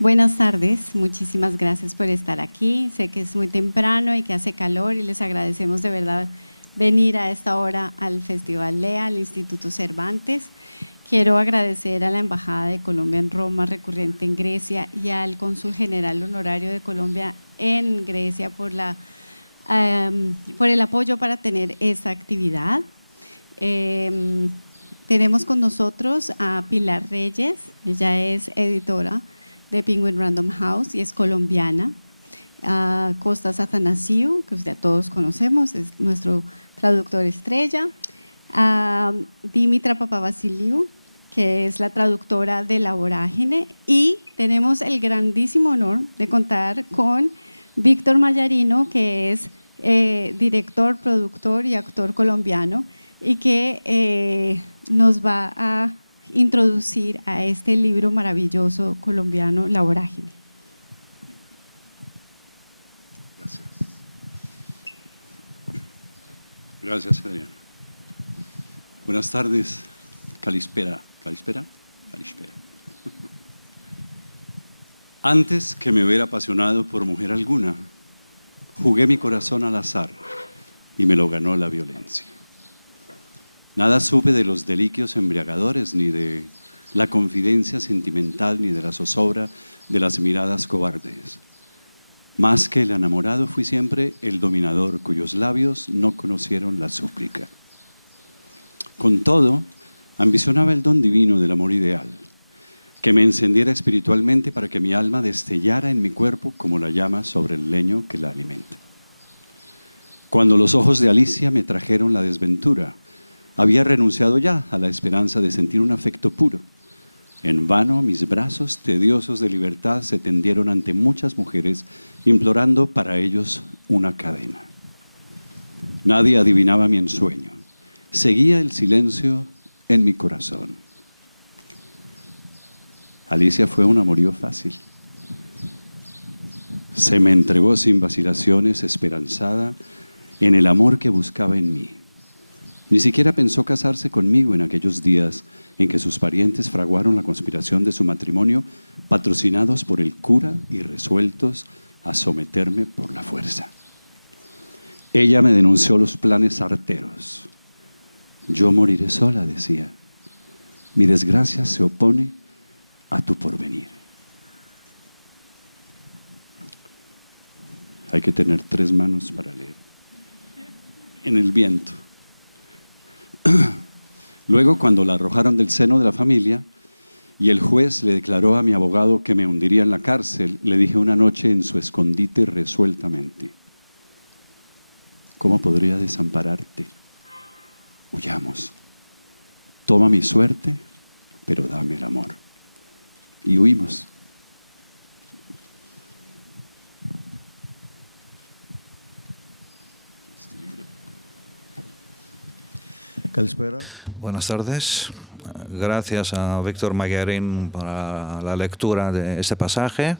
Buenas tardes, muchísimas gracias por estar aquí. Sé que es muy temprano y que hace calor y les agradecemos de verdad venir a esta hora al Festival LEA, al Instituto Cervantes. Quiero agradecer a la Embajada de Colombia en Roma, recurrente en Grecia, y al Cónsul General Honorario de Colombia en Grecia por el apoyo para tener esta actividad. Tenemos con nosotros a Pilar Reyes, ella es editora de Penguin Random House y es colombiana. A Costas Athanasiou, que ya todos conocemos, es nuestro traductor estrella. A Dimitra Papavasiliou, que es la traductora de La Vorágine, y tenemos el grandísimo honor de contar con Víctor Mayarino, que es director, productor y actor colombiano, y que nos va a introducir a este libro maravilloso colombiano, La Vorágine. Gracias. Gracias, Adriana. Buenas tardes. Kalispera. ¿Kalispera? Kalispera. Antes que me hubiera apasionado por mujer alguna, jugué mi corazón al azar y me lo ganó la violencia. Nada supe de los deliquios embriagadores, ni de la confidencia sentimental, ni de la zozobra de las miradas cobardes. Más que el enamorado, fui siempre el dominador cuyos labios no conocieron la súplica. Con todo, ambicionaba el don divino del amor ideal, que me encendiera espiritualmente para que mi alma destellara en mi cuerpo como la llama sobre el leño que la alimenta. Cuando los ojos de Alicia me trajeron la desventura, había renunciado ya a la esperanza de sentir un afecto puro. En vano mis brazos tediosos de libertad se tendieron ante muchas mujeres, implorando para ellos una cadena. Nadie adivinaba mi ensueño. Seguía el silencio en mi corazón. Alicia fue un amorío fácil. Se me entregó sin vacilaciones, esperanzada en el amor que buscaba en mí. Ni siquiera pensó casarse conmigo en aquellos días en que sus parientes fraguaron la conspiración de su matrimonio, patrocinados por el cura y resueltos a someterme por la fuerza. Ella me denunció los planes arteros. Yo moriré sola, decía. Mi desgracia se opone a tu porvenir. Hay que tener 3 manos para leer. En el viento. Luego, cuando la arrojaron del seno de la familia y el juez le declaró a mi abogado que me hundiría en la cárcel, le dije una noche en su escondite resueltamente: ¿cómo podría desampararte? Huyamos. Toma mi suerte, pero dame el amor. Y huimos. Kalispera. Buenas tardes. Gracias a Víctor Mayarino para la lectura de este pasaje.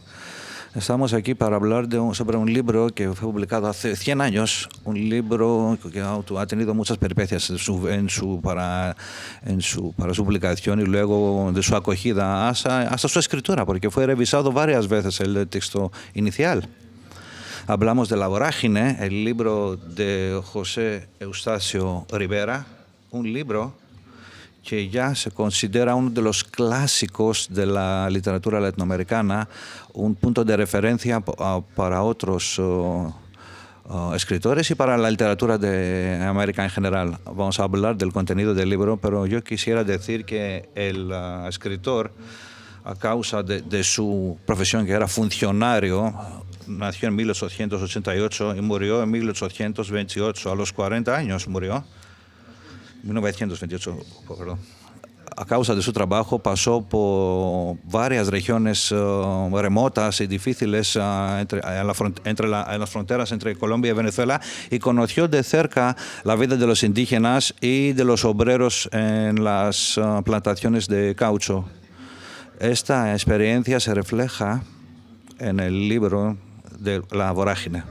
Estamos aquí para hablar sobre un libro que fue publicado hace 100 años, un libro que ha tenido muchas peripecias para su publicación y luego de su acogida hasta su escritura, porque fue revisado varias veces el texto inicial. Hablamos de La Vorágine, el libro de José Eustacio Rivera, un libro que ya se considera uno de los clásicos de la literatura latinoamericana, un punto de referencia para otros escritores y para la literatura de América en general. Vamos a hablar del contenido del libro, pero yo quisiera decir que el escritor, a causa de su profesión, que era funcionario, nació en 1888 y murió en 1828, a los 40 años murió. 1928, perdón. A causa de su trabajo pasó por varias regiones remotas y difíciles en las fronteras entre Colombia y Venezuela y conoció de cerca la vida de los indígenas y de los obreros en las plantaciones de caucho. Esta experiencia se refleja en el libro de La Vorágine.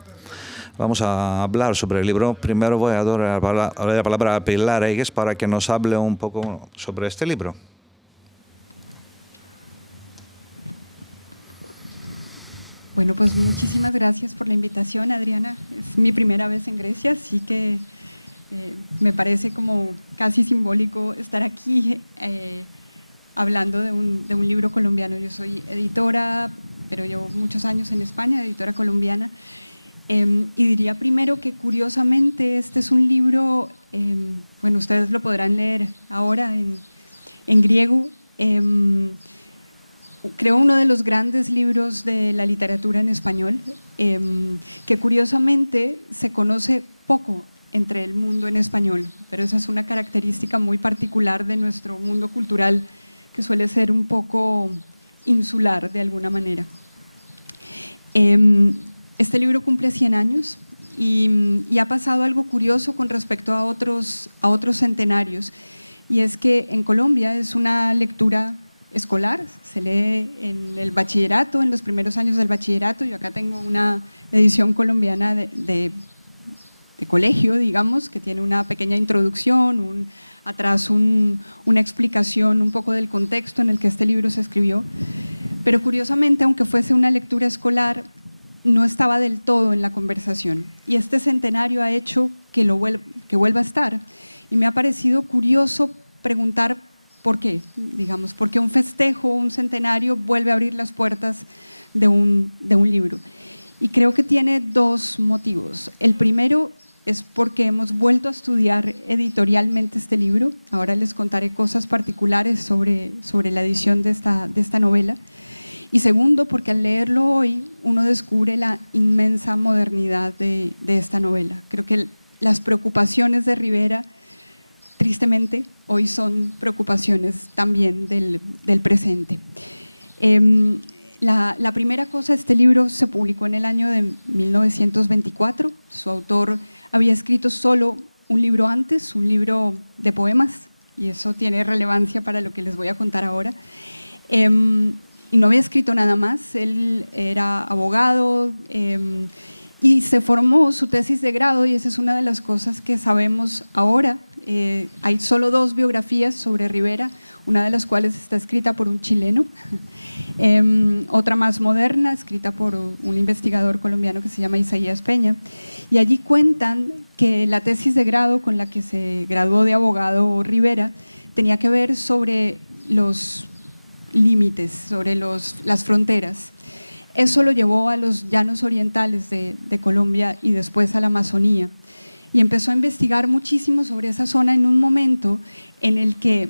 Vamos a hablar sobre el libro. Primero voy a dar la palabra a Pilar Reyes para que nos hable un poco sobre este libro. Bueno, pues muchísimas gracias por la invitación, Adriana. Es mi primera vez en Grecia, así que me parece como casi simbólico estar aquí hablando de un libro colombiano. Yo soy editora, pero llevo muchos años en España, editora colombiana. Y diría primero que curiosamente este es un libro, bueno, ustedes lo podrán leer ahora en griego. Creo uno de los grandes libros de la literatura en español, que curiosamente se conoce poco entre el mundo en español, pero esa es una característica muy particular de nuestro mundo cultural, que suele ser un poco insular de alguna manera. Este libro cumple 100 años y ha pasado algo curioso con respecto a otros centenarios, y es que en Colombia es una lectura escolar, se lee en el bachillerato, en los primeros años del bachillerato. Yo acá tengo una edición colombiana de colegio, digamos, que tiene una pequeña introducción, atrás una explicación un poco del contexto en el que este libro se escribió. Pero curiosamente, aunque fuese una lectura escolar, no estaba del todo en la conversación, y este centenario ha hecho que vuelva a estar, y me ha parecido curioso preguntar ¿por qué? Digamos, porque un festejo, un centenario vuelve a abrir las puertas de un libro. Y creo que tiene dos motivos. El primero es porque hemos vuelto a estudiar editorialmente este libro. Ahora les contaré cosas particulares sobre la edición de esta novela. Y segundo, porque al leerlo hoy uno descubre la inmensa modernidad de esta novela. Creo que las preocupaciones de Rivera, tristemente, hoy son preocupaciones también del presente. La primera cosa, este libro se publicó en el año de 1924. Su autor había escrito solo un libro antes, un libro de poemas, y eso tiene relevancia para lo que les voy a contar ahora. Y no había escrito nada más. Él era abogado y se formó su tesis de grado, y esa es una de las cosas que sabemos ahora. Hay solo 2 biografías sobre Rivera, una de las cuales está escrita por un chileno, otra más moderna, escrita por un investigador colombiano que se llama Isaías Peña, y allí cuentan que la tesis de grado con la que se graduó de abogado Rivera tenía que ver sobre los límites, sobre las fronteras. Eso lo llevó a los llanos orientales de Colombia y después a la Amazonía, y empezó a investigar muchísimo sobre esa zona en un momento en el que,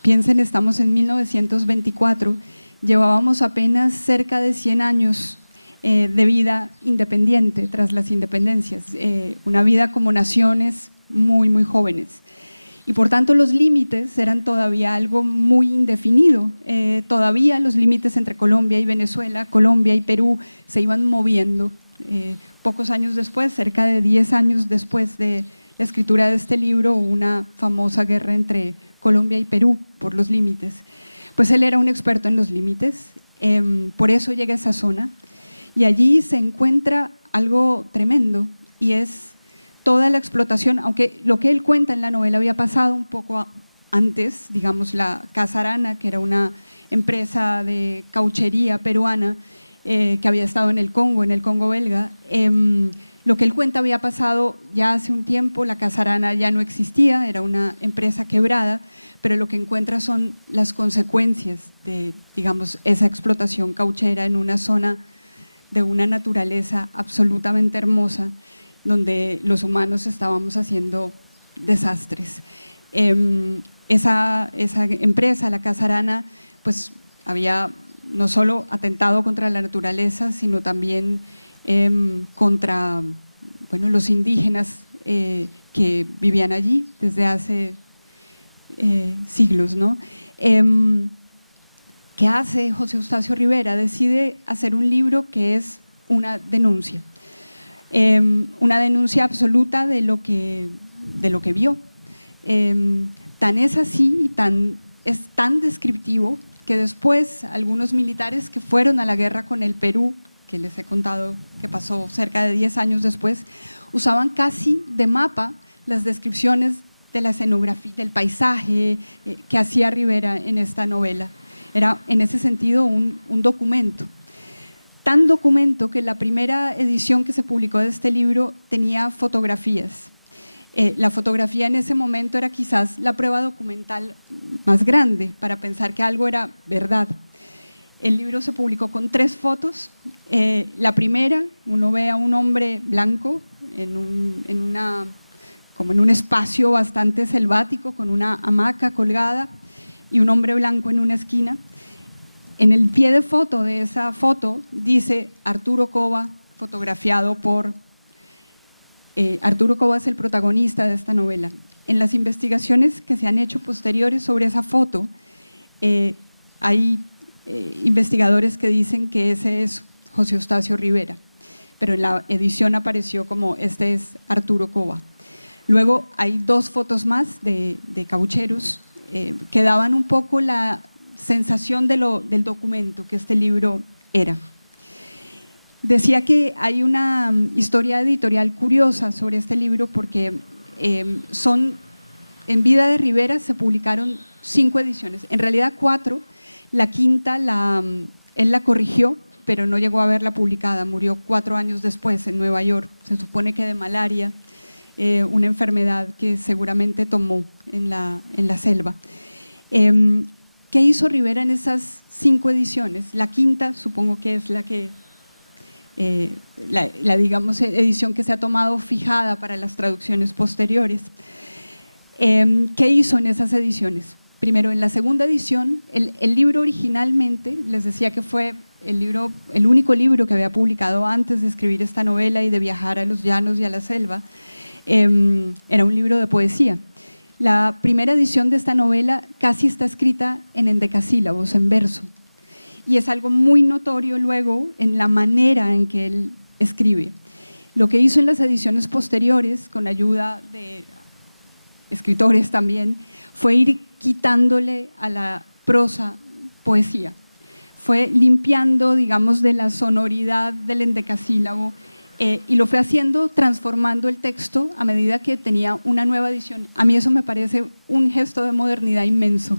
piensen, estamos en 1924, llevábamos apenas cerca de 100 años de vida independiente tras las independencias, una vida como naciones muy, muy jóvenes. Y por tanto los límites eran todavía algo muy indefinido. Todavía los límites entre Colombia y Venezuela, Colombia y Perú se iban moviendo. Pocos años después, cerca de 10 años después de la escritura de este libro, hubo una famosa guerra entre Colombia y Perú por los límites. Pues él era un experto en los límites, por eso llega a esa zona, y allí se encuentra algo tremendo, y es toda la explotación, aunque lo que él cuenta en la novela había pasado un poco antes. Digamos, la Casa Arana, que era una empresa de cauchería peruana, que había estado en el Congo belga, lo que él cuenta había pasado ya hace un tiempo. La Casa Arana ya no existía, era una empresa quebrada, pero lo que encuentra son las consecuencias de, digamos, esa explotación cauchera en una zona de una naturaleza absolutamente hermosa, donde los humanos estábamos haciendo desastres. Esa empresa, la Casa Arana, pues había no solo atentado contra la naturaleza, sino también contra, bueno, los indígenas que vivían allí desde hace siglos, ¿no? ¿Qué hace José Eustacio Rivera? Decide hacer un libro que es una denuncia absoluta de lo que vio. Tan es así y es tan descriptivo que después algunos militares que fueron a la guerra con el Perú, que les he contado que pasó cerca de 10 años después, usaban casi de mapa las descripciones de la escenografía, del paisaje que hacía Rivera en esta novela. Era en ese sentido un documento. tan documento que la primera edición que se publicó de este libro tenía fotografías. La fotografía en ese momento era quizás la prueba documental más grande para pensar que algo era verdad. El libro se publicó con 3 fotos. La primera, uno ve a un hombre blanco como en un espacio bastante selvático, con una hamaca colgada y un hombre blanco en una esquina. En el pie de foto de esa foto dice Arturo Cova, fotografiado por… Arturo Cova es el protagonista de esta novela. En las investigaciones que se han hecho posteriores sobre esa foto, hay investigadores que dicen que ese es José Eustacio Rivera, pero en la edición apareció como este es Arturo Cova. Luego hay 2 fotos más de caucheros que daban un poco la sensación del documento que este libro era. Decía que hay una historia editorial curiosa sobre este libro porque en vida de Rivera se publicaron 5 ediciones, en realidad 4, la quinta él la corrigió, pero no llegó a verla publicada, murió 4 años después en Nueva York, se supone que de malaria, una enfermedad que seguramente tomó en la selva. ¿Qué hizo Rivera en esas 5 ediciones? La quinta supongo que es la que… digamos, edición que se ha tomado fijada para las traducciones posteriores. ¿Qué hizo en esas ediciones? Primero, en la segunda edición, el libro originalmente, les decía que fue el único libro que había publicado antes de escribir esta novela y de viajar a los llanos y a la selva, era un libro de poesía. La primera edición de esta novela casi está escrita en endecasílabos, en verso. Y es algo muy notorio luego en la manera en que él escribe. Lo que hizo en las ediciones posteriores, con ayuda de escritores también, fue ir quitándole a la prosa poesía. Fue limpiando, digamos, de la sonoridad del endecasílabo y lo fue haciendo, transformando el texto a medida que tenía una nueva edición. A mí eso me parece un gesto de modernidad inmenso.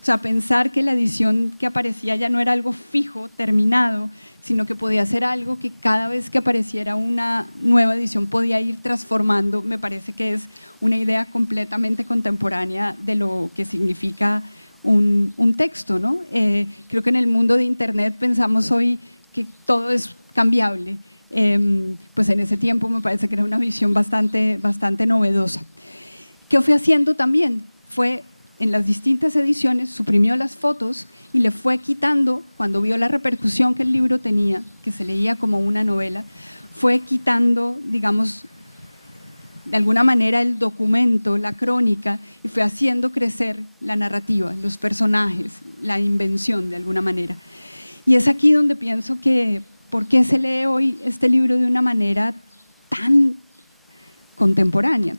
O sea, pensar que la edición que aparecía ya no era algo fijo, terminado, sino que podía ser algo que cada vez que apareciera una nueva edición podía ir transformando, me parece que es una idea completamente contemporánea de lo que significa un texto, ¿no? Creo que en el mundo de Internet pensamos hoy que todo es cambiable, pues en ese tiempo me parece que era una visión bastante novedosa. ¿Qué fue haciendo también? Fue en las distintas ediciones, suprimió las fotos y le fue quitando, cuando vio la repercusión que el libro tenía, que se leía como una novela, fue quitando, digamos, de alguna manera el documento, la crónica, y fue haciendo crecer la narrativa, los personajes, la invención de alguna manera. Y es aquí donde pienso que, ¿por qué se lee hoy este libro de una manera tan contemporánea?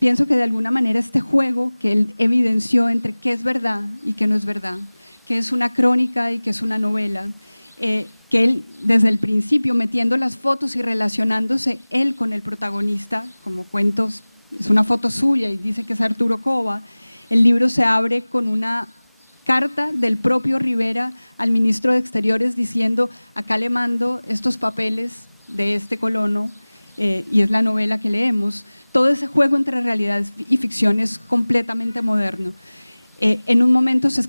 Pienso que de alguna manera este juego que él evidenció entre qué es verdad y qué no es verdad, qué es una crónica y qué es una novela, que él desde el principio metiendo las fotos y relacionándose él con el protagonista, como cuentos, es una foto suya y dice que es Arturo Cova, el libro se abre con una carta del propio Rivera al ministro de Exteriores diciendo acá le mando estos papeles de este colono, y es la novela que leemos. Todo ese juego entre realidad y ficción es completamente moderno. En un momento se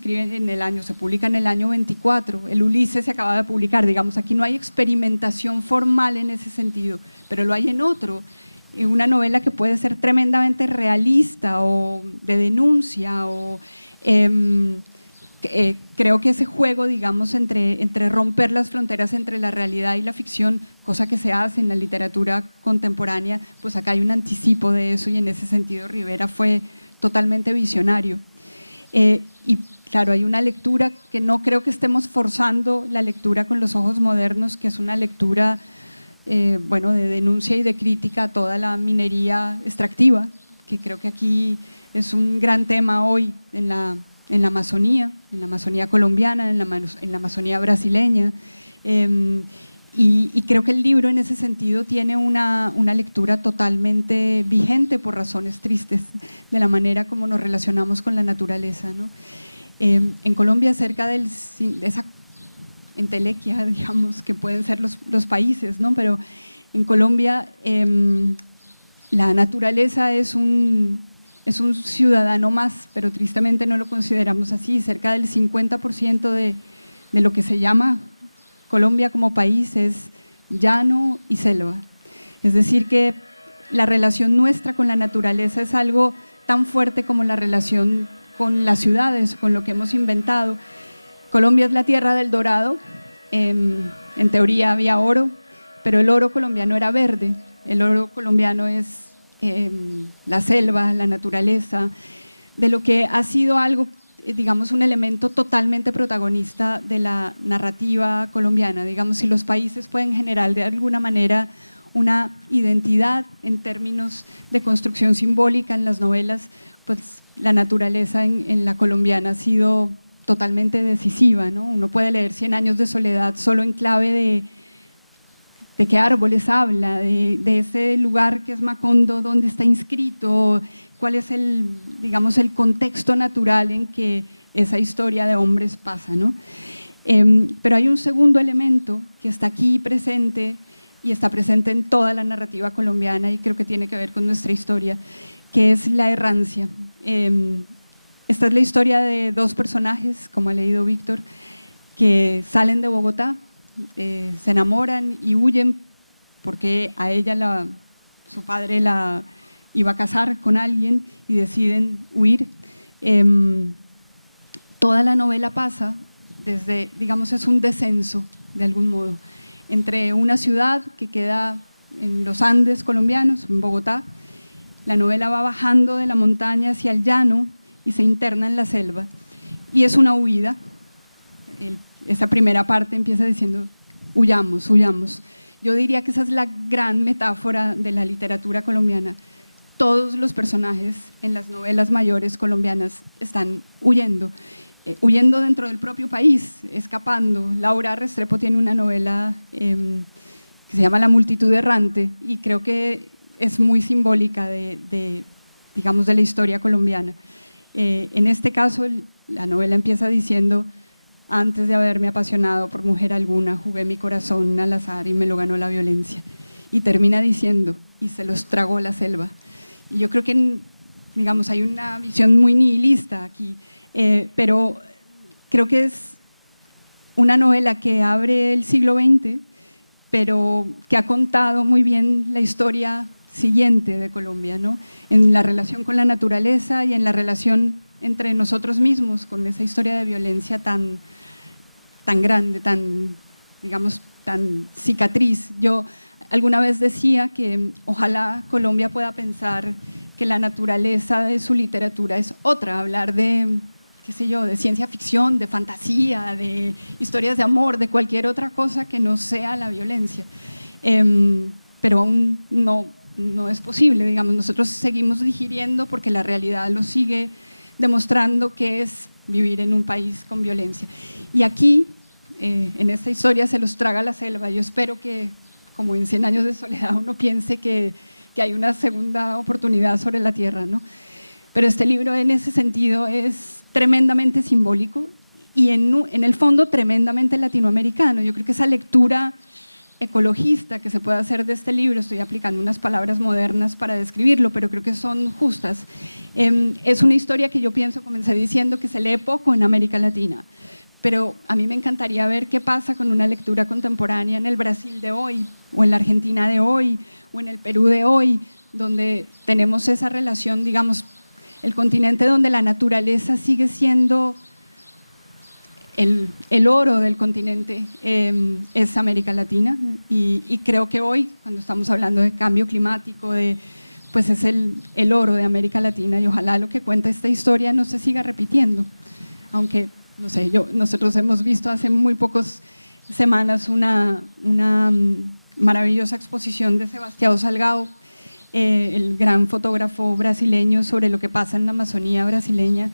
publica en el año 24, el Ulises se acaba de publicar, digamos, aquí no hay experimentación formal en ese sentido, pero lo hay en otro, una novela que puede ser tremendamente realista o de denuncia o… creo que ese juego, digamos, entre romper las fronteras entre la realidad y la ficción, cosa que se hace en la literatura contemporánea, pues acá hay un anticipo de eso y en ese sentido Rivera fue totalmente visionario. Y claro, hay una lectura que no creo que estemos forzando la lectura con los ojos modernos, que es una lectura bueno, de denuncia y de crítica a toda la minería extractiva, que creo que aquí es un gran tema hoy en la Amazonía colombiana, en la Amazonía brasileña, y creo que el libro en ese sentido tiene una lectura totalmente vigente por razones tristes de la manera como nos relacionamos con la naturaleza, ¿no? En Colombia cerca de esa entelequia, digamos, que pueden ser los países, ¿no? Pero en Colombia la naturaleza es un ciudadano más, pero tristemente no lo consideramos así. Cerca del 50% de lo que se llama Colombia como país es llano y selva. Es decir, que la relación nuestra con la naturaleza es algo tan fuerte como la relación con las ciudades, con lo que hemos inventado. Colombia es la tierra del dorado, en teoría había oro, pero el oro colombiano era verde, el oro colombiano es la selva, la naturaleza, de lo que ha sido algo, digamos, un elemento totalmente protagonista de la narrativa colombiana. Digamos, si los países pueden generar de alguna manera una identidad en términos de construcción simbólica en las novelas, pues la naturaleza en la colombiana ha sido totalmente decisiva, ¿no? Uno puede leer 100 años de soledad solo en clave de qué árboles habla, de ese lugar que es Macondo, dónde está inscrito, cuál es digamos, el contexto natural en que esa historia de hombres pasa, ¿no? Pero hay un segundo elemento que está aquí presente y está presente en toda la narrativa colombiana y creo que tiene que ver con nuestra historia, que es la errancia. Esta es la historia de dos personajes, como ha leído Víctor, que salen de Bogotá, se enamoran y huyen porque a ella su padre la iba a casar con alguien y deciden huir. Toda la novela pasa desde, digamos, es un descenso de algún modo, entre una ciudad que queda en los Andes colombianos, en Bogotá. La novela va bajando de la montaña hacia el llano y se interna en la selva, y es una huida. Esa primera parte empieza diciendo, huyamos, huyamos. Yo diría que esa es la gran metáfora de la literatura colombiana. Todos los personajes en las novelas mayores colombianas están huyendo, huyendo dentro del propio país, escapando. Laura Restrepo tiene una novela que se llama La multitud errante y creo que es muy simbólica digamos, de la historia colombiana. En este caso, la novela empieza diciendo: antes de haberme apasionado por mujer alguna, jugué mi corazón al azar y me lo ganó la violencia. Y termina diciendo: y se los tragó la selva. Y yo creo que, digamos, hay una visión muy nihilista aquí, pero creo que es una novela que abre el siglo XX, pero que ha contado muy bien la historia siguiente de Colombia, ¿no? En la relación con la naturaleza y en la relación entre nosotros mismos, con esa historia de violencia tan grande, digamos, tan cicatriz. Yo alguna vez decía que ojalá Colombia pueda pensar que la naturaleza de su literatura es otra, hablar de, qué sé yo, de ciencia ficción, de fantasía, de historias de amor, de cualquier otra cosa que no sea la violencia. Pero aún no es posible, digamos, nosotros seguimos digiriendo porque la realidad lo sigue demostrando que es vivir en un país con violencia. Y aquí, en esta historia, se los traga la selva. Yo espero que, como en 100 años de soledad, uno piense que hay una segunda oportunidad sobre la tierra, ¿no? Pero este libro, en ese sentido, es tremendamente simbólico y en el fondo tremendamente latinoamericano. Yo creo que esa lectura ecologista que se puede hacer de este libro, estoy aplicando unas palabras modernas para describirlo, pero creo que son justas. Es una historia que yo pienso, comencé diciendo, que se lee poco en América Latina, pero a mí me encantaría ver qué pasa con una lectura contemporánea en el Brasil de hoy, o en la Argentina de hoy, o en el Perú de hoy, donde tenemos esa relación, digamos, el continente donde la naturaleza sigue siendo el oro del continente, es América Latina, y creo que hoy, cuando estamos hablando de cambio climático, pues es el oro de América Latina, y ojalá lo que cuenta esta historia no se siga repitiendo, aunque, no sé, nosotros hemos visto hace muy pocas semanas una maravillosa exposición de Sebastião Salgado, el gran fotógrafo brasileño, sobre lo que pasa en la Amazonía brasileña,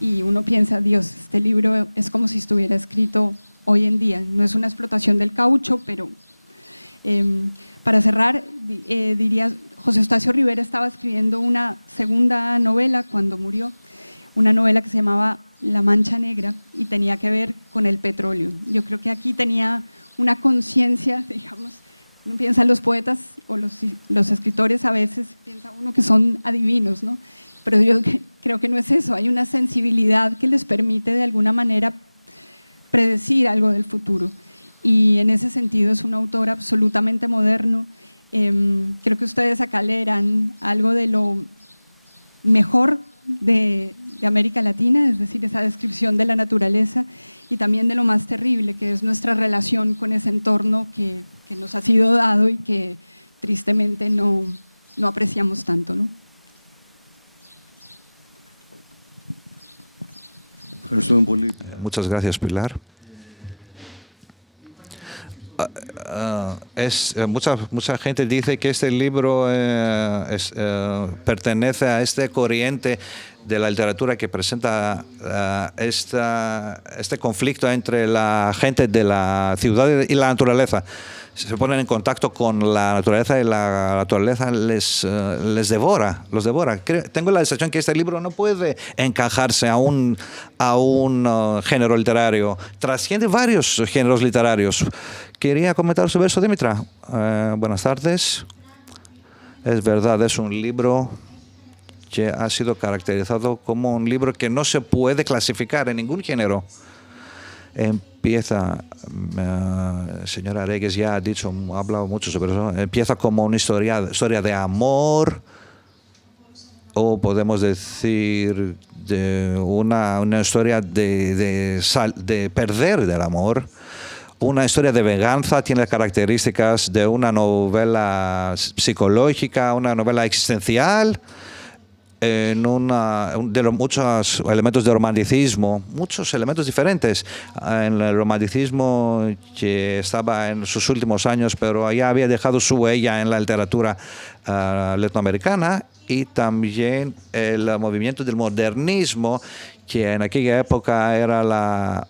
y uno piensa, Dios, este libro es como si estuviera escrito hoy en día. No es una explotación del caucho, pero para cerrar, diría, José Eustacio Rivera estaba escribiendo una segunda novela cuando murió, una novela que se llamaba La Mancha Negra y tenía que ver con el petróleo. Yo creo que aquí tenía una conciencia, digamos, uno piensa los poetas o los escritores a veces piensa uno que son adivinos, ¿no? Pero yo creo que no es eso, hay una sensibilidad que les permite de alguna manera predecir algo del futuro. Y en ese sentido es un autor absolutamente moderno. Creo que ustedes acá leerán algo de lo mejor de América Latina, es decir, esa descripción de la naturaleza y también de lo más terrible, que es nuestra relación con ese entorno que nos ha sido dado y que tristemente no apreciamos tanto, ¿no? Muchas gracias, Pilar. Mucha gente dice que este libro pertenece a este corriente de la literatura que presenta este conflicto entre la gente de la ciudad y la naturaleza. Se ponen en contacto con la naturaleza y la naturaleza les devora, los devora. Tengo la sensación que este libro no puede encajarse a un género literario. Trasciende varios géneros literarios. Quería comentar sobre eso, Dimitra. Buenas tardes. Es verdad, es un libro que ha sido caracterizado como un libro que no se puede clasificar en ningún género. Empieza, señora Reyes ya ha hablado mucho sobre eso, empieza como una historia de amor, o podemos decir de una historia de perder del amor, una historia de venganza, tiene características de una novela psicológica, una novela existencial, muchos elementos de romanticismo, muchos elementos diferentes. En el romanticismo que estaba en sus últimos años, pero ya había dejado su huella en la literatura latinoamericana, y también el movimiento del modernismo, que en aquella época era la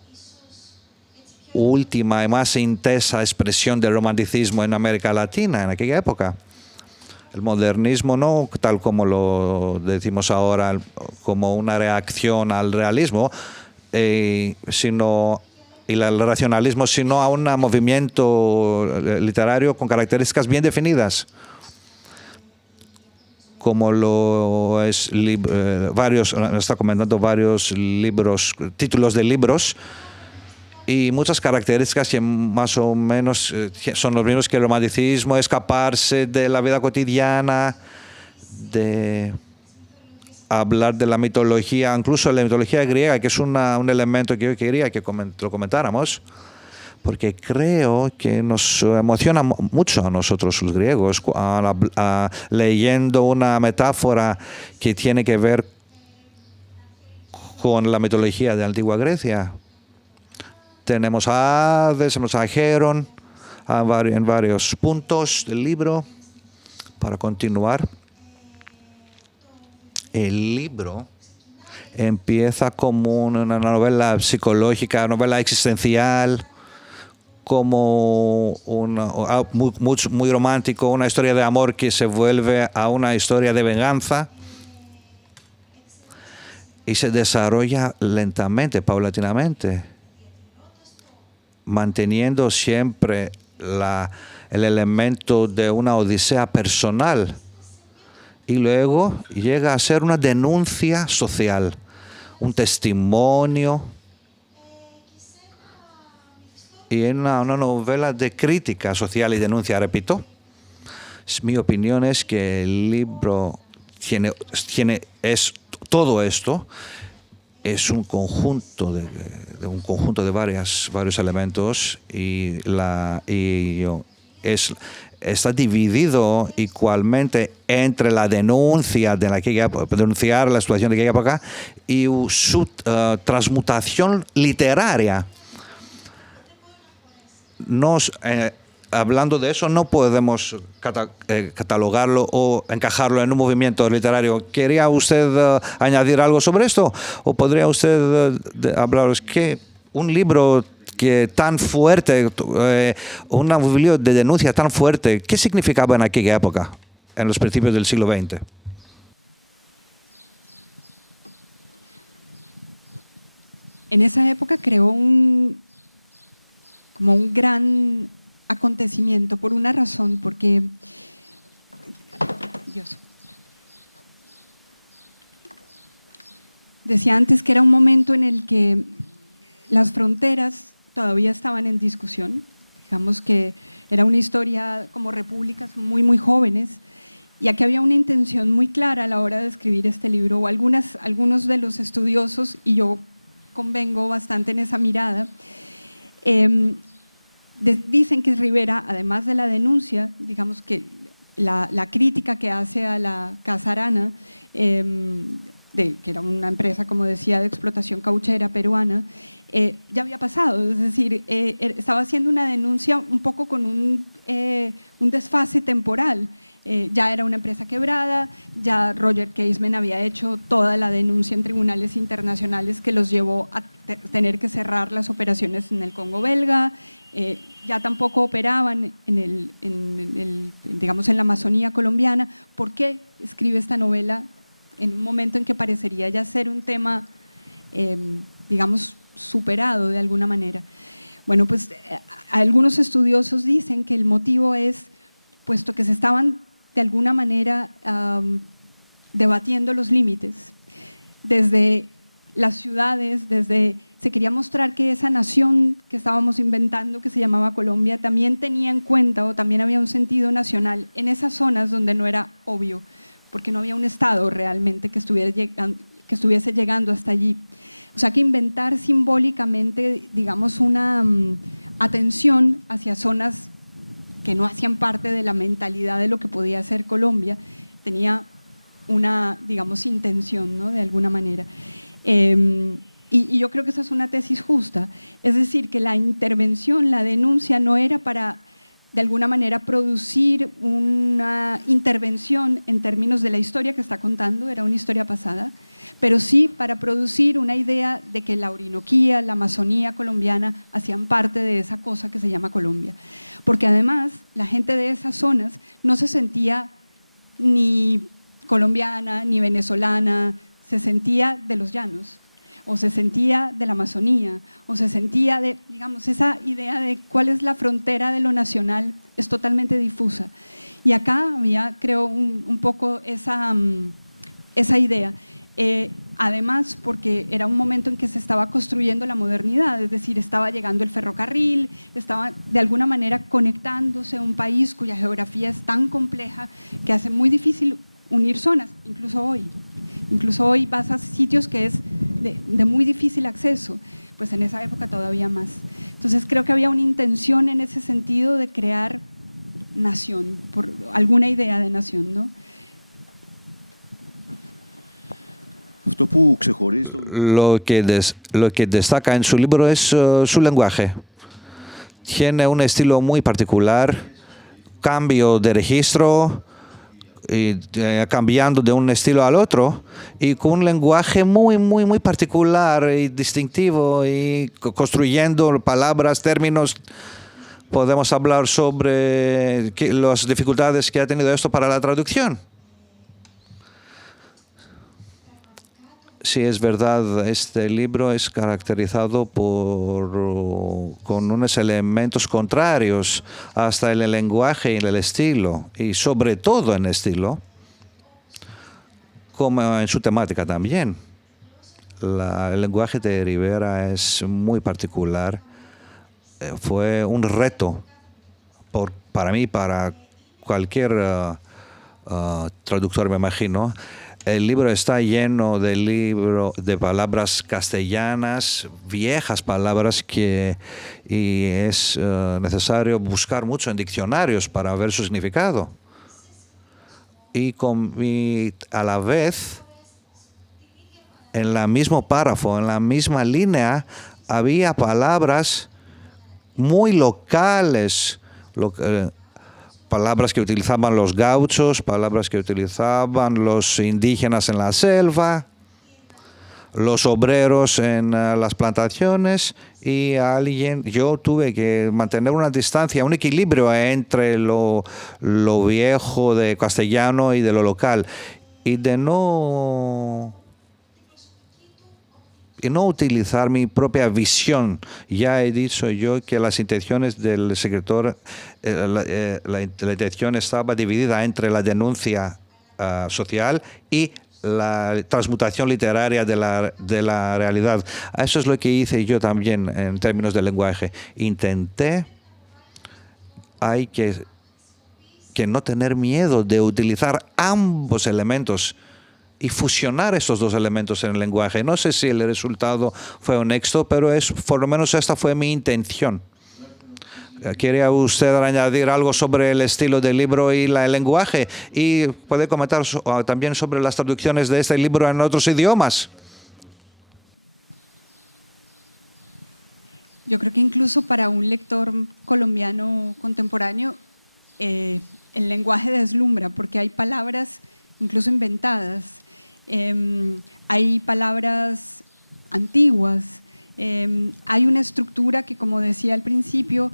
última y más intensa expresión del romanticismo en América Latina, en aquella época. El modernismo no tal como lo decimos ahora, como una reacción al realismo, y el racionalismo, sino a un movimiento literario con características bien definidas, como lo es está comentando varios títulos de libros, y muchas características que más o menos son los mismos que el romanticismo: escaparse de la vida cotidiana, de hablar de la mitología, incluso la mitología griega, que es un elemento que yo quería que lo comentáramos, porque creo que nos emociona mucho a nosotros los griegos, leyendo una metáfora que tiene que ver con la mitología de la antigua Grecia. Tenemos a Hades, tenemos a Herón en varios puntos del libro. Para continuar, el libro empieza como una novela psicológica, novela existencial, como muy romántico, una historia de amor que se vuelve a una historia de venganza, y se desarrolla lentamente, paulatinamente, manteniendo siempre el elemento de una odisea personal, y luego llega a ser una denuncia social, un testimonio, y una novela de crítica social y denuncia. Repito, mi opinión es que el libro es todo esto. Es un conjunto de varios elementos, y está dividido igualmente entre la denuncia denunciar la situación de aquella época y su transmutación literaria. Hablando de eso, no podemos catalogarlo o encajarlo en un movimiento literario. ¿Quería usted añadir algo sobre esto? ¿O podría usted hablaros que un libro que tan fuerte, un libro de denuncia tan fuerte, qué significaba en aquella época, en los principios del siglo XX? en esa época creó como un gran acontecimiento por una razón, porque Dios. Decía antes que era un momento en el que las fronteras todavía estaban en discusión. Digamos que era una historia como repúblicas muy, muy jóvenes, y aquí había una intención muy clara a la hora de escribir este libro, o algunos de los estudiosos, y yo convengo bastante en esa mirada, dicen que Rivera, además de la denuncia, digamos que la crítica que hace a la Casa Arana, que era una empresa, como decía, de explotación cauchera peruana, ya había pasado, es decir, estaba haciendo una denuncia un poco con un desfase temporal. Ya era una empresa quebrada, ya Roger Casement había hecho toda la denuncia en tribunales internacionales que los llevó a tener que cerrar las operaciones en el Congo belga, ya tampoco operaban digamos, en la Amazonía colombiana. ¿Por qué escribe esta novela en un momento en que parecería ya ser un tema, digamos, superado de alguna manera? Bueno, pues algunos estudiosos dicen que el motivo es, puesto que se estaban de alguna manera debatiendo los límites, desde las ciudades, se quería mostrar que esa nación que estábamos inventando, que se llamaba Colombia, también tenía en cuenta, o también había un sentido nacional en esas zonas donde no era obvio, porque no había un Estado realmente que estuviese llegando hasta allí. O sea, que inventar simbólicamente, digamos, una atención hacia zonas que no hacían parte de la mentalidad de lo que podía ser Colombia, tenía una, digamos, intención, ¿no?, de alguna manera. Y yo creo que esa es una tesis justa, es decir, que la intervención, la denuncia no era para, de alguna manera, producir una intervención en términos de la historia que está contando, era una historia pasada, pero sí para producir una idea de que la Orinoquía, la Amazonía colombiana hacían parte de esa cosa que se llama Colombia. Porque además la gente de esas zonas no se sentía ni colombiana ni venezolana, se sentía de los llanos, o se sentía de la Amazonía, o se sentía de, digamos, esa idea de cuál es la frontera de lo nacional es totalmente difusa. Y acá había, creo, un poco esa idea. Además, porque era un momento en que se estaba construyendo la modernidad, es decir, estaba llegando el ferrocarril, estaba de alguna manera conectándose a un país cuya geografía es tan compleja que hace muy difícil unir zonas, incluso hoy. Incluso hoy vas a sitios que es de muy difícil acceso, pues en esa época todavía más. Entonces creo que había una intención en ese sentido de crear nación, por alguna idea de nación, ¿no? Lo que destaca en su libro es su lenguaje. Tiene un estilo muy particular, cambio de registro, cambiando de un estilo al otro, y con un lenguaje muy, muy, muy particular y distintivo, y construyendo palabras, términos. Podemos hablar sobre las dificultades que ha tenido esto para la traducción. Sí, es verdad, este libro es caracterizado con unos elementos contrarios hasta en el lenguaje y en el estilo, y sobre todo en el estilo, como en su temática también. El lenguaje de Rivera es muy particular. Fue un reto para mí, para cualquier traductor, me imagino. El libro está lleno de palabras castellanas, viejas palabras y es necesario buscar mucho en diccionarios para ver su significado. Y a la vez, en el mismo párrafo, en la misma línea, había palabras muy locales, palabras que utilizaban los gauchos, palabras que utilizaban los indígenas en la selva, los obreros en las plantaciones, y yo tuve que mantener una distancia, un equilibrio entre lo viejo de castellano y de lo local, y de no y no utilizar mi propia visión. Ya he dicho yo que las intenciones del escritor, la intención estaba dividida entre la denuncia social y la transmutación literaria de la realidad. Eso es lo que hice yo también en términos de lenguaje. Hay que no tener miedo de utilizar ambos elementos y fusionar estos dos elementos en el lenguaje. No sé si el resultado fue un éxito, pero por lo menos esta fue mi intención. ¿Quiere usted añadir algo sobre el estilo del libro y el lenguaje? Y puede comentar también sobre las traducciones de este libro en otros idiomas. Yo creo que incluso para un lector colombiano contemporáneo, el lenguaje deslumbra, porque hay palabras incluso inventadas, hay palabras antiguas, hay una estructura que, como decía al principio,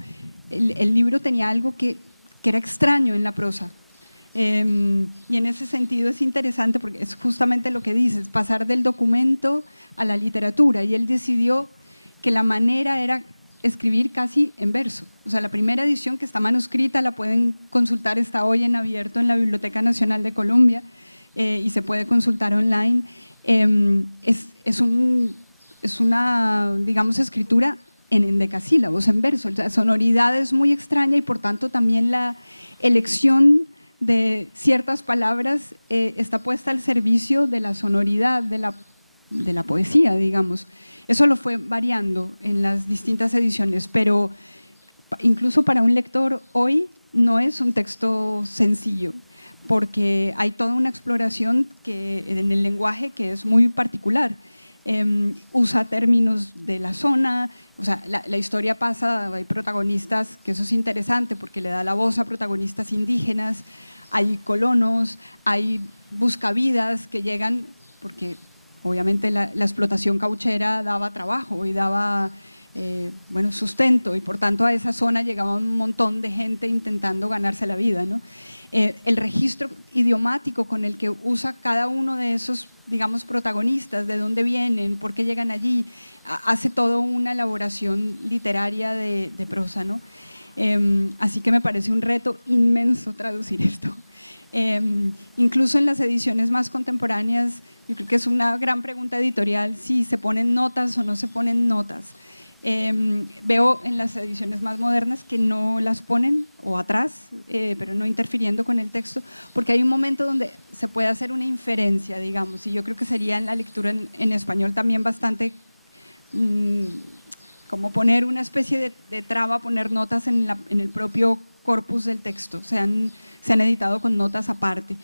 el libro tenía algo que era extraño en la prosa. Y en ese sentido es interesante porque es justamente lo que dices, pasar del documento a la literatura, y él decidió que la manera era escribir casi en verso. O sea, la primera edición, que está manuscrita, la pueden consultar, está hoy en abierto en la Biblioteca Nacional de Colombia, y se puede consultar online. Es una, digamos, escritura en endecasílabos, en verso. La sonoridad es muy extraña y por tanto también la elección de ciertas palabras está puesta al servicio de la sonoridad de la poesía, digamos. Eso lo fue variando en las distintas ediciones, pero incluso para un lector hoy no es un texto sencillo, porque hay toda una exploración en el lenguaje que es muy particular. Usa términos de la zona, o sea, la historia pasa, hay protagonistas, que eso es interesante porque le da la voz a protagonistas indígenas, hay colonos, hay buscavidas que llegan, porque obviamente la explotación cauchera daba trabajo y daba sustento, y por tanto a esa zona llegaba un montón de gente intentando ganarse la vida, ¿no? El registro idiomático con el que usa cada uno de esos, digamos, protagonistas, de dónde vienen, por qué llegan allí, hace toda una elaboración literaria de prosa, ¿no? Así que me parece un reto inmenso traducir esto. Incluso en las ediciones más contemporáneas, yo creo que es una gran pregunta editorial si se ponen notas o no se ponen notas. Veo en las ediciones más modernas que no las ponen, o atrás, pero no interfiriendo con el texto, porque hay un momento donde se puede hacer una inferencia, digamos, y yo creo que sería en la lectura en español también bastante como poner una especie de traba, poner notas en el propio corpus del texto. Se han editado con notas aparte,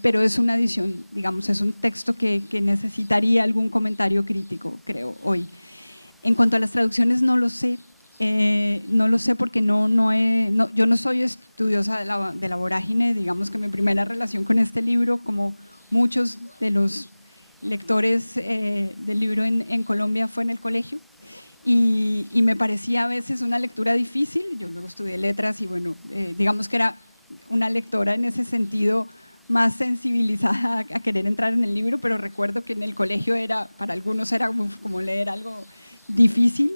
pero es una edición, digamos, es un texto que necesitaría algún comentario crítico, creo, hoy. En cuanto a las traducciones, no lo sé porque yo no soy estudiosa de la vorágine. Digamos que mi primera relación con este libro, como muchos de los lectores del libro en Colombia, fue en el colegio, y me parecía a veces una lectura difícil. Yo luego estudié letras y bueno, digamos que era una lectora en ese sentido más sensibilizada a querer entrar en el libro, pero recuerdo que en el colegio para algunos era como leer algo difícil,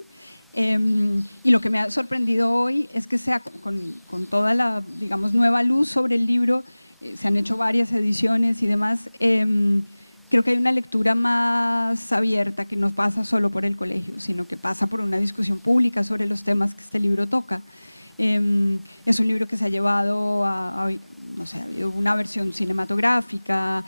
y lo que me ha sorprendido hoy es que sea con toda la, digamos, nueva luz sobre el libro, se han hecho varias ediciones y demás, creo que hay una lectura más abierta que no pasa solo por el colegio, sino que pasa por una discusión pública sobre los temas que este libro toca. Es un libro que se ha llevado no sé, ha habido una versión cinematográfica,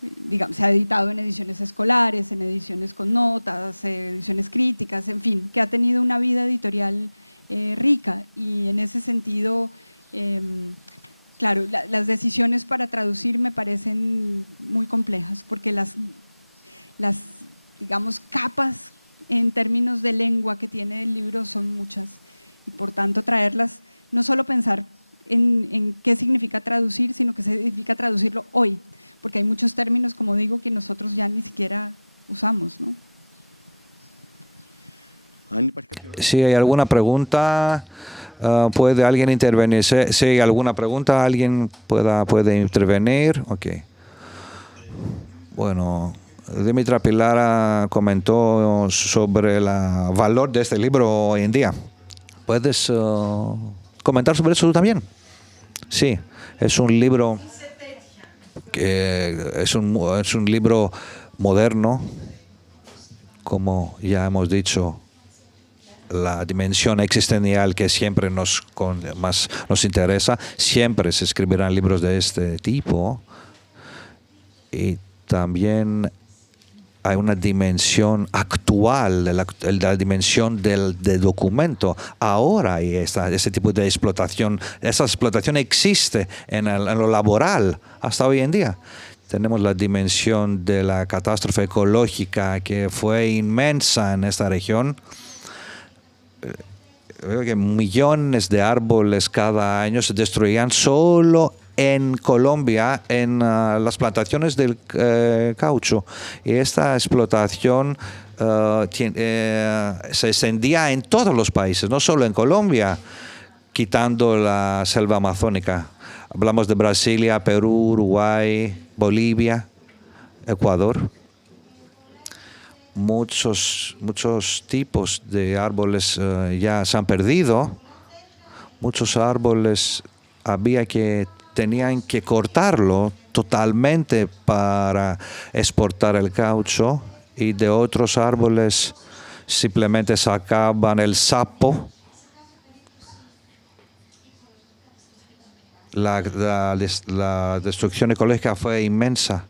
digamos, se ha editado en ediciones escolares, en ediciones con notas, ediciones críticas, en fin, que ha tenido una vida editorial rica, y en ese sentido, claro, las decisiones para traducir me parecen muy complejas, porque las digamos, capas en términos de lengua que tiene el libro son muchas, y por tanto traerlas, no solo pensar en qué significa traducir, sino qué significa traducirlo hoy, porque hay muchos términos, como digo, que nosotros ya ni siquiera usamos, ¿no? Si hay alguna pregunta, ¿puede alguien intervenir? Si hay alguna pregunta, alguien puede intervenir. Ok. Bueno, Dimitra Pilara comentó sobre el valor de este libro hoy en día. ¿Puedes comentar sobre eso tú también? Sí, es un libro que es un libro moderno, como ya hemos dicho, la dimensión existencial que siempre nos interesa. Siempre se escribirán libros de este tipo, y también hay una dimensión actual, la dimensión del documento. Ahora hay ese tipo de explotación. Esa explotación existe en lo laboral hasta hoy en día. Tenemos la dimensión de la catástrofe ecológica que fue inmensa en esta región. Veo que millones de árboles cada año se destruían solo en Colombia, en las plantaciones del caucho. Y esta explotación se extendía en todos los países, no solo en Colombia, quitando la selva amazónica. Hablamos de Brasilia, Perú, Uruguay, Bolivia, Ecuador. Muchos tipos de árboles ya se han perdido. Muchos árboles tenían que cortarlo totalmente para exportar el caucho, y de otros árboles simplemente sacaban el sapo. La destrucción ecológica fue inmensa.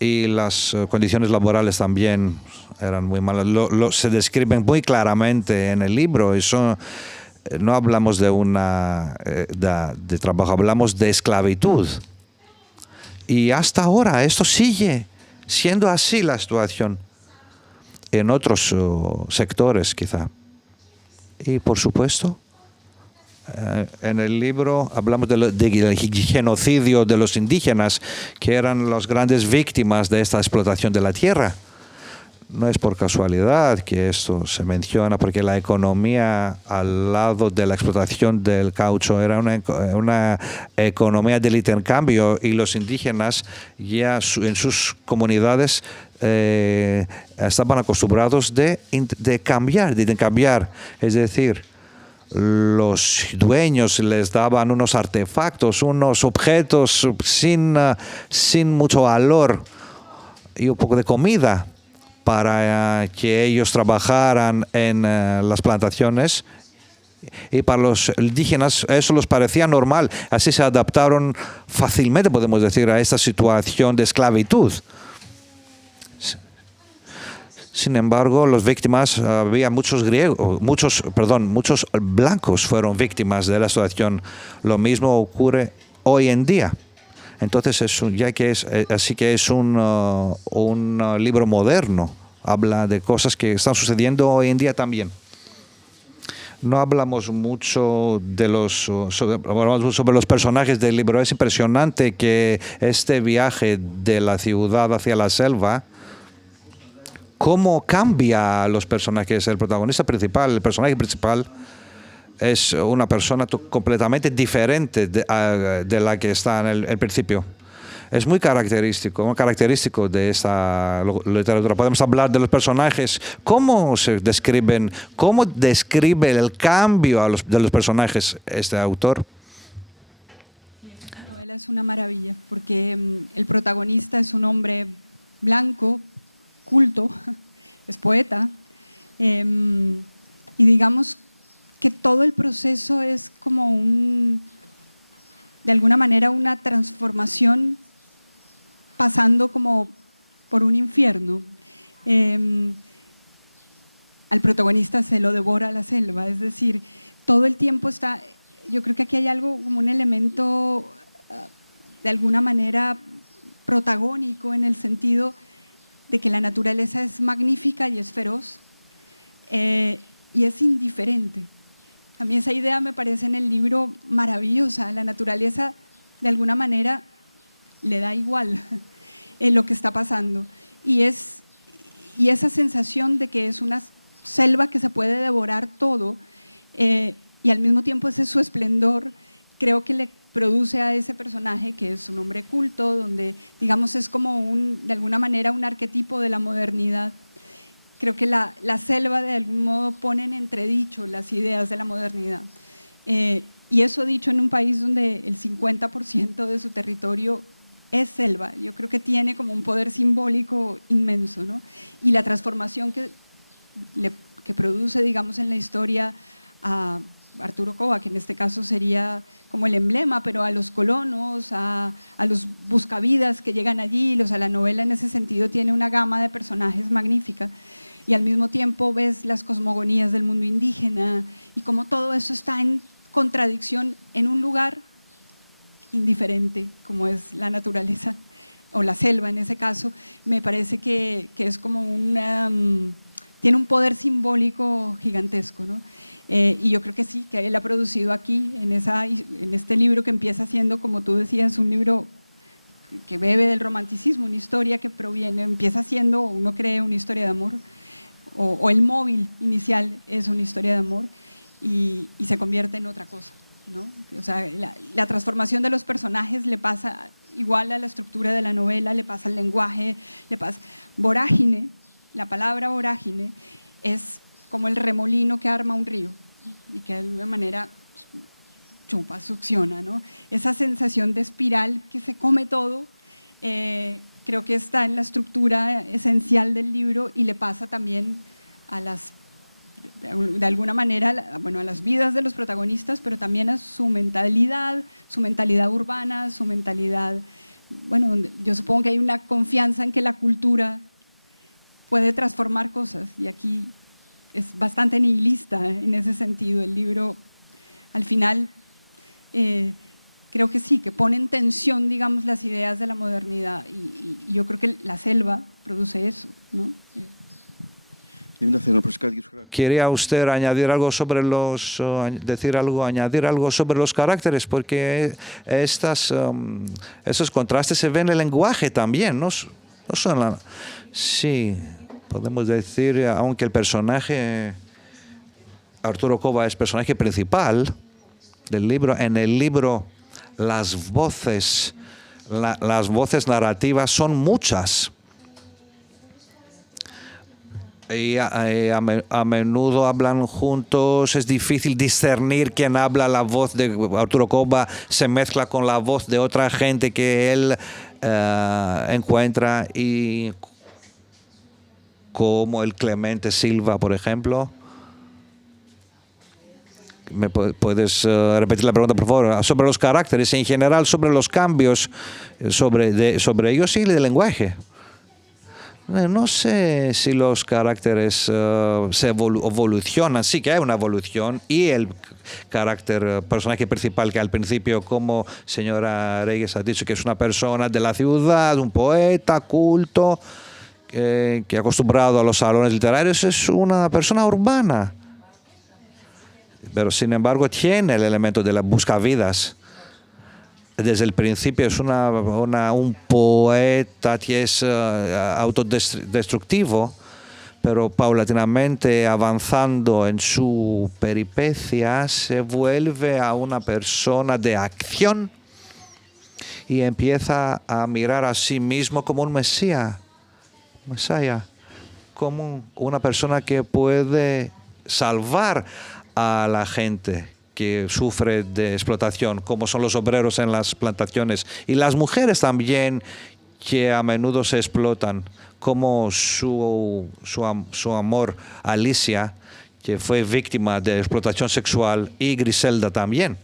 Y las condiciones laborales también eran muy malas. Se describen muy claramente en el libro. No hablamos de trabajo, hablamos de esclavitud. Y hasta ahora esto sigue siendo así la situación en otros sectores quizá. Y por supuesto, en el libro hablamos del genocidio de los indígenas, que eran las grandes víctimas de esta explotación de la tierra. No es por casualidad que esto se menciona, porque la economía al lado de la explotación del caucho era una economía del intercambio, y los indígenas ya en sus comunidades estaban acostumbrados de intercambiar. Es decir, los dueños les daban unos artefactos, unos objetos sin mucho valor y un poco de comida para que ellos trabajaran en las plantaciones, y para los indígenas eso les parecía normal. Así se adaptaron fácilmente, podemos decir, a esta situación de esclavitud. Sin embargo, las víctimas, había muchos blancos fueron víctimas de la situación. Lo mismo ocurre hoy en día. Entonces, es un libro moderno. Habla de cosas que están sucediendo hoy en día también. No hablamos mucho sobre los personajes del libro. Es impresionante que este viaje de la ciudad hacia la selva, cómo cambia a los personajes. El personaje principal, es una persona completamente diferente de la que está en el principio. Es muy característico de esta literatura. Podemos hablar de los personajes, cómo describe el cambio de los personajes este autor. La novela es una maravilla, porque el protagonista es un hombre blanco, culto, es poeta, y digamos que todo el proceso es como de alguna manera una transformación, pasando como por un infierno. Al protagonista se lo devora la selva, es decir, todo el tiempo está. Yo creo que aquí hay algo como un elemento de alguna manera protagónico, en el sentido de que la naturaleza es magnífica y es feroz, y es indiferente. A mí esa idea me parece en el libro maravillosa. La naturaleza de alguna manera le da igual lo que está pasando, y esa sensación de que es una selva que se puede devorar todo, y al mismo tiempo ese su esplendor, creo que produce a ese personaje que es un hombre culto, donde digamos es como de alguna manera un arquetipo de la modernidad. Creo que la selva de algún modo pone en entredicho las ideas de la modernidad. Y eso dicho en un país donde el 50% de su territorio es selva, yo creo que tiene como un poder simbólico inmenso, ¿no? Y la transformación que produce, digamos, en la historia a Arturo Cova, que en este caso sería como el emblema, pero a los colonos, a los buscavidas que llegan allí, la novela en ese sentido tiene una gama de personajes magnífica, y al mismo tiempo ves las cosmogonías del mundo indígena y cómo todo eso está en contradicción en un lugar indiferente como es la naturaleza o la selva en ese caso. Me parece que es como tiene un poder simbólico gigantesco, ¿no? Y yo creo que sí, que él ha producido aquí, en este libro que empieza siendo, como tú decías, un libro que bebe del romanticismo, una historia que empieza siendo, uno cree, una historia de amor, o el móvil inicial es una historia de amor, y se convierte en otra cosa, ¿no? O sea, la transformación de los personajes le pasa igual a la estructura de la novela, le pasa al lenguaje, le pasa vorágine. La palabra vorágine es como el remolino que arma un río y que de alguna manera chupa, succiona, ¿no? Esa sensación de espiral que se come todo, creo que está en la estructura esencial del libro, y le pasa también de alguna manera, bueno, a las vidas de los protagonistas, pero también a su mentalidad urbana, su mentalidad, bueno, yo supongo que hay una confianza en que la cultura puede transformar cosas, y aquí es bastante nihilista en ese sentido. El libro, al final, creo que sí, que pone en tensión, digamos, las ideas de la modernidad, y yo creo que la selva produce eso, ¿no? ¿Quería usted añadir algo sobre añadir algo sobre los caracteres? Porque esos contrastes se ven en el lenguaje también, ¿no? Sí, podemos decir, aunque el personaje Arturo Cova es personaje principal del libro, en el libro las voces narrativas son muchas. Y a menudo hablan juntos, es difícil discernir quién habla. La voz de Arturo Cova se mezcla con la voz de otra gente que él encuentra, y como el Clemente Silva, por ejemplo. ¿Me puedes repetir la pregunta, por favor? Sobre los caracteres en general, sobre los cambios, sobre ellos y el lenguaje. No sé si los caracteres se evolucionan. Sí que hay una evolución, y el personaje principal, que al principio, como señora Reyes ha dicho, que es una persona de la ciudad, un poeta culto, que acostumbrado a los salones literarios, es una persona urbana. Pero sin embargo tiene el elemento de la buscavidas. Desde el principio es un poeta que es autodestructivo, pero paulatinamente avanzando en su peripecia se vuelve a una persona de acción y empieza a mirar a sí mismo como un Mesías, como una persona que puede salvar a la gente que sufre de explotación, como son los obreros en las plantaciones, y las mujeres también, que a menudo se explotan, como su amor Alicia, que fue víctima de explotación sexual, y Griselda también.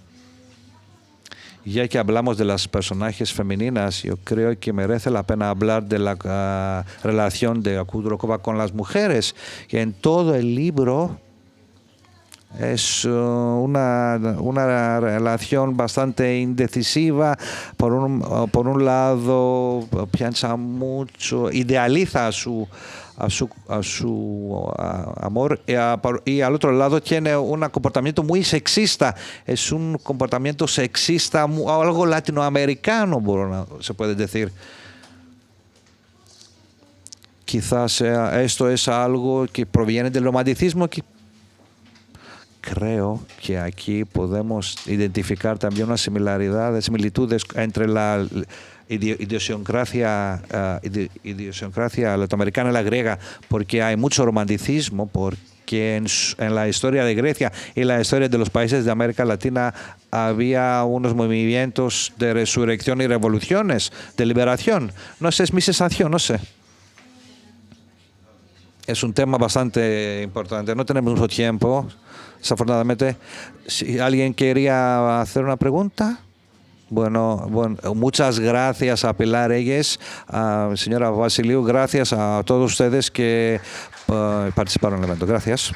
Y ya que hablamos de las personajes femeninas, yo creo que merece la pena hablar de la relación de Arturo Cova con las mujeres, que en todo el libro es una relación bastante indecisiva. Por un lado, piensa mucho, idealiza a su amor, y al otro lado tiene un comportamiento muy sexista. Es un comportamiento sexista, algo latinoamericano, se puede decir. Quizás esto es algo que proviene del romanticismo, creo que aquí podemos identificar también unas similitudes entre la idiosincrasia latinoamericana y la griega, porque hay mucho romanticismo, porque en la historia de Grecia y la historia de los países de América Latina había unos movimientos de resurrección y revoluciones, de liberación. No sé, es mi sensación, no sé. Es un tema bastante importante. No tenemos mucho tiempo, desafortunadamente. Si alguien quería hacer una pregunta. Bueno, muchas gracias a Pilar Reyes, a señora Vasiliu, gracias a todos ustedes que participaron en el evento. Gracias.